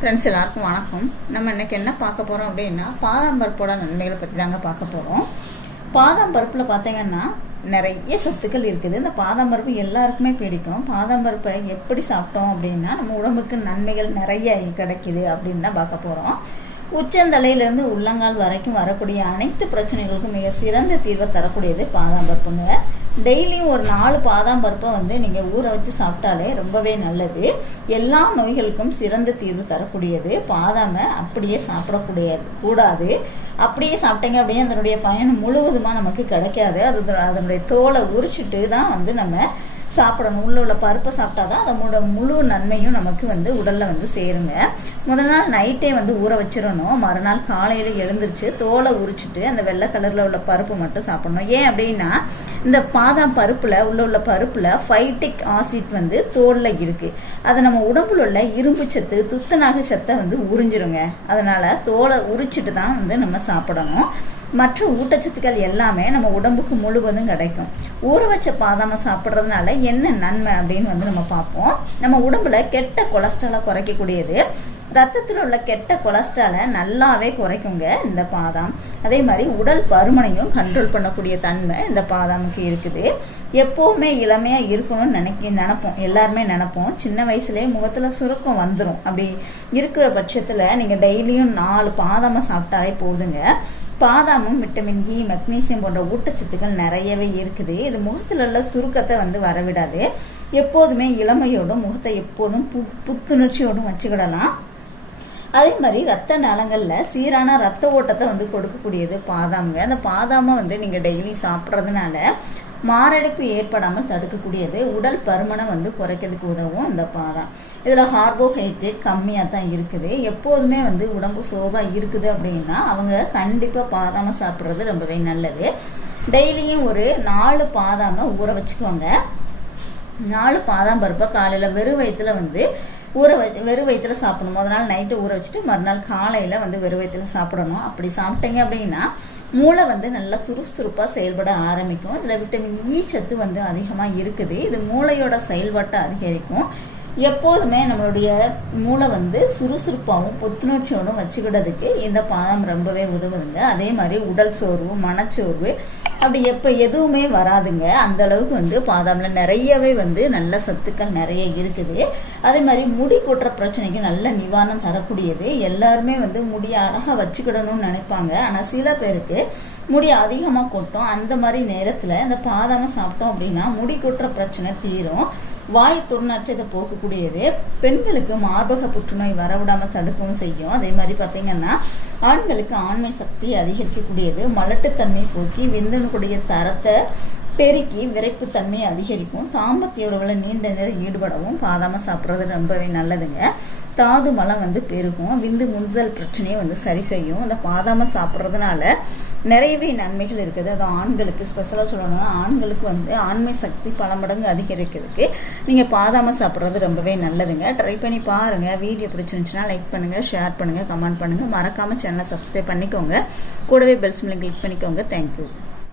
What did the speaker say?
Friends எல்லாருக்கும் வணக்கம். நம்ம இன்னைக்கு என்ன பார்க்க போகிறோம் அப்படின்னா பாதாம் பருப்போட நன்மைகளை பற்றி தாங்க பார்க்க போகிறோம் பாதாம் பருப்பில் பார்த்தீங்கன்னா நிறைய சத்துக்கள் இருக்குது. இந்த பாதாம் பருப்பு எல்லாருக்குமே பிடிக்கும். பாதாம் பருப்பை எப்படி சாப்பிட்டோம் அப்படின்னா நம்ம உடம்புக்கு நன்மைகள் நிறைய கிடைக்குது அப்படின்னு தான் பார்க்க போகிறோம் உச்சந்தலையிலேருந்து உள்ளங்கால் வரைக்கும் வரக்கூடிய அனைத்து பிரச்சனைகளுக்கும் மிக சிறந்த தீர்வை தரக்கூடியது பாதாம் பருப்புங்க. டெய்லியும் ஒரு நாலு பாதாம் பருப்பை வந்து நீங்கள் ஊற வச்சு சாப்பிட்டாலே ரொம்பவே நல்லது. எல்லா நோய்களுக்கும் சிறந்த தீர்வு தரக்கூடியது. பாதாமை அப்படியே சாப்பிடக்கூடியது கூடாது. அப்படியே சாப்பிட்டீங்க அப்படியே அதனுடைய பயன் முழுவதுமாக நமக்கு கிடைக்காது. அது அதனுடைய தோலை உரிச்சிட்டு தான் வந்து நம்ம சாப்பிடணும். உள்ள உள்ள பருப்பை சாப்பிட்டா தான் அதனோட முழு நன்மையும் நமக்கு வந்து உடலில் வந்து சேருங்க. முதல் நாள் நைட்டே வந்து ஊற வச்சிடணும். மறுநாள் காலையில் எழுந்திரிச்சு தோலை உரிச்சிட்டு அந்த வெள்ளை கலரில் உள்ள பருப்பு மட்டும் சாப்பிடணும். ஏன் அப்படின்னா இந்த பாதாம் பருப்பில் உள்ள உள்ள பருப்பில் ஃபைட்டிக் ஆசிட் வந்து தோலில் இருக்குது அதை நம்ம உடம்புல உள்ள இரும்பு சத்து துத்தநாக சத்தை வந்து உறிஞ்சிருங்க. அதனால் தோலை உரிச்சிட்டு தான் வந்து நம்ம சாப்பிடணும். மற்ற ஊட்டச்சத்துக்கள் எல்லாமே நம்ம உடம்புக்கு முழுவதும் கிடைக்கும். ஊற வச்ச பாதாம சாப்பிட்றதுனால என்ன நன்மை அப்படின்னு வந்து நம்ம பார்ப்போம். நம்ம உடம்புல கெட்ட கொலஸ்ட்ராலை குறைக்கக்கூடியது. ரத்தத்தில் உள்ள கெட்ட கொலஸ்ட்ராலை நல்லாவே குறைக்குங்க இந்த பாதாம். அதே மாதிரி உடல் பருமனையும் கண்ட்ரோல் பண்ணக்கூடிய தன்மை இந்த பாதாமுக்கு இருக்குது. எப்போவுமே இளமையாக இருக்கணும்னு நினைக்க நினப்போம். எல்லாருமே நினப்போம். சின்ன வயசுலேயே முகத்தில் சுருக்கம் வந்துடும் அப்படி இருக்கிற பட்சத்தில் நீங்கள் டெய்லியும் நாலு பாதாமை சாப்பிட்டாலே போதுங்க. பாதாமும் விட்டமின் e, இ மெக்னீசியம் போன்ற ஊட்டச்சத்துக்கள் நிறையவே இருக்குது. இது முகத்தில் உள்ள சுருக்கத்தை வந்து வரவிடாது. எப்போதுமே இளமையோடும் முகத்தை எப்போதும் பு புத்துணர்ச்சியோடும் வச்சுக்கிடலாம். அதே மாதிரி ரத்த நலங்களில் சீரான ரத்த ஓட்டத்தை வந்து கொடுக்கக்கூடியது பாதாமுங்க. அந்த பாதாமை வந்து நீங்கள் டெய்லி சாப்பிட்றதுனால மாரடைப்பு ஏற்படாமல் தடுக்கக்கூடியது. உடல் பருமனை வந்து குறைக்கிறதுக்கு உதவும் இந்த பாதாம் இதில் கார்போஹைட்ரேட் கம்மியாக தான் இருக்குது. எப்போதுமே வந்து உடம்பு சோர்வாக இருக்குது அப்படின்னா அவங்க கண்டிப்பாக பாதாமை சாப்பிட்றது ரொம்பவே நல்லது. டெய்லியும் ஒரு நாலு பாதாமை ஊற வச்சுக்கோங்க. நாலு பாதாம் பருப்பை காலையில் வெறும் வயிற்றுல வந்து ஊற வச்சு வெறும் வயிற்றுல சாப்பிடணும். முதல் நாள் நைட்டு ஊற வச்சுட்டு மறுநாள் காலையில் வந்து வெறும் வயிற்றுல சாப்பிடணும். அப்படி சாப்பிட்டீங்க அப்படின்னா மூளை வந்து நல்லா சுறுசுறுப்பாக செயல்பட ஆரம்பிக்கும். இதில் விட்டமின் இ சத்து வந்து அதிகமாக இருக்குது. இது மூளையோட செயல்பாட்டை அதிகரிக்கும். எப்போதுமே நம்மளுடைய மூளை வந்து சுறுசுறுப்பாகவும் புத்துணர்ச்சியோடும் வச்சுக்கிட்டதுக்கு இந்த பாதம் ரொம்பவே உதவுதுங்க. அதே மாதிரி உடல் சோர்வு மனச்சோர்வு அப்படி எப்போ எதுவுமே வராதுங்க. அந்த அளவுக்கு வந்து பாதாமில் நிறையவே வந்து நல்ல சத்துக்கள் நிறைய இருக்குது. அதே மாதிரி முடி கொட்டுற பிரச்சனைக்கு நல்ல நிவாரணம் தரக்கூடியது. எல்லாருமே வந்து முடியை அழகாக வச்சுக்கிடணும்னு நினைப்பாங்க. ஆனால் சில பேருக்கு முடி அதிகமாக கொட்டும். அந்த மாதிரி நேரத்தில் இந்த பாதாமை சாப்பிட்டோம் அப்படின்னா முடி கொட்டுற பிரச்சனை தீரும். வாய் துர்நாற்றத்தை போகக்கூடியது. பெண்களுக்கு மார்பக புற்றுநோய் வரவிடாமல் தடுக்கவும் செய்யும். அதே மாதிரி பார்த்தீங்கன்னா ஆண்களுக்கு ஆண்மை சக்தி அதிகரிக்கக்கூடியது. மலட்டுத்தன்மை போக்கி விந்தனுக்குடைய தரத்தை பெருக்கி விரைப்புத்தன்மையை அதிகரிக்கும். தாம்பத்திய உறவில் நீண்ட நேரம் ஈடுபடவும் பாதாமல் சாப்பிட்றது ரொம்பவே நல்லதுங்க. தாது மலம் வந்து பெருகும். விந்து முந்துதல் பிரச்சனையை வந்து சரி செய்யும். இந்த பாதாமல் சாப்பிட்றதுனால நிறையவே நன்மைகள் இருக்குது. அது ஆண்களுக்கு ஸ்பெஷலாக சொல்லணும்னா ஆண்களுக்கு வந்து ஆண்மை சக்தி பல மடங்கு அதிகரிக்கிறதுக்கு நீங்கள் பாதாமல் சாப்பிட்றது ரொம்பவே நல்லதுங்க. ட்ரை பண்ணி பாருங்கள் வீடியோ பிடிச்சிருந்துச்சுன்னா லைக் பண்ணுங்கள் ஷேர் பண்ணுங்கள் கமெண்ட் பண்ணுங்கள் மறக்காமல் சேனலை சப்ஸ்கிரைப் பண்ணிக்கோங்க. கூடவே பெல்ஸ் மில்லை கிளிக் பண்ணிக்கோங்க. தேங்க்யூ